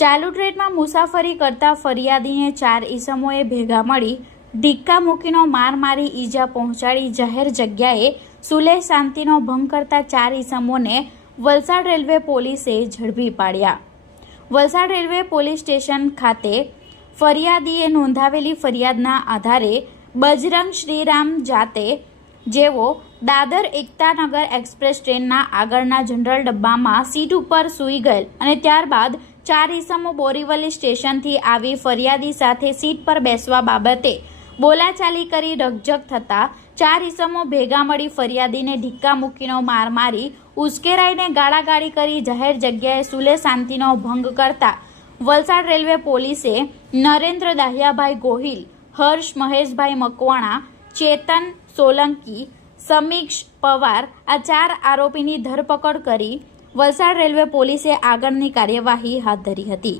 ચાલુ ટ્રેનમાં મુસાફરી કરતા ફરિયાદીને 4 ઈસમોએ ભેગા મળી ઢીક્કા મૂકીનો માર મારી ઈજા પહોંચાડી જાહેર જગ્યાએ સુલેહ શાંતિનો ભંગ કરતા 4 ઈસમોને વલસાડ રેલવે પોલીસે ઝડપી પાડ્યા। વલસાડ રેલવે પોલીસ સ્ટેશન ખાતે ફરિયાદીએ નોંધાવેલી ફરિયાદના આધારે બજરંગ શ્રીરામ જાતે જેઓ દાદર એકતાનગર એક્સપ્રેસ ટ્રેનના આગળના જનરલ ડબ્બામાં સીટ ઉપર સૂઈ ગયેલ અને ત્યારબાદ 4 ઈસમો બોરીવલી સ્ટેશનથી આવી ફરિયાદી સાથે સીટ પર બેસવા બાબતે બોલાચાલી કરી રકઝક થતા 4 ઈસમો ભેગા મળી ફરિયાદીને ઢીક્કા મૂકીનો માર મારી ઉશ્કેરાઈને ગાળાગાળી કરી જાહેર જગ્યાએ સુલેહ શાંતિનો ભંગ કરતા વલસાડ રેલવે પોલીસે નરેન્દ્ર દાહિયાભાઈ ગોહિલ, હર્ષ મહેશભાઈ મકવાણા, ચેતન સોલંકી, સમીક્ષ પવાર આ 4 આરોપીની ધરપકડ કરી વલસાડ રેલવે પોલીસે આગળની કાર્યવાહી હાથ ધરી હતી।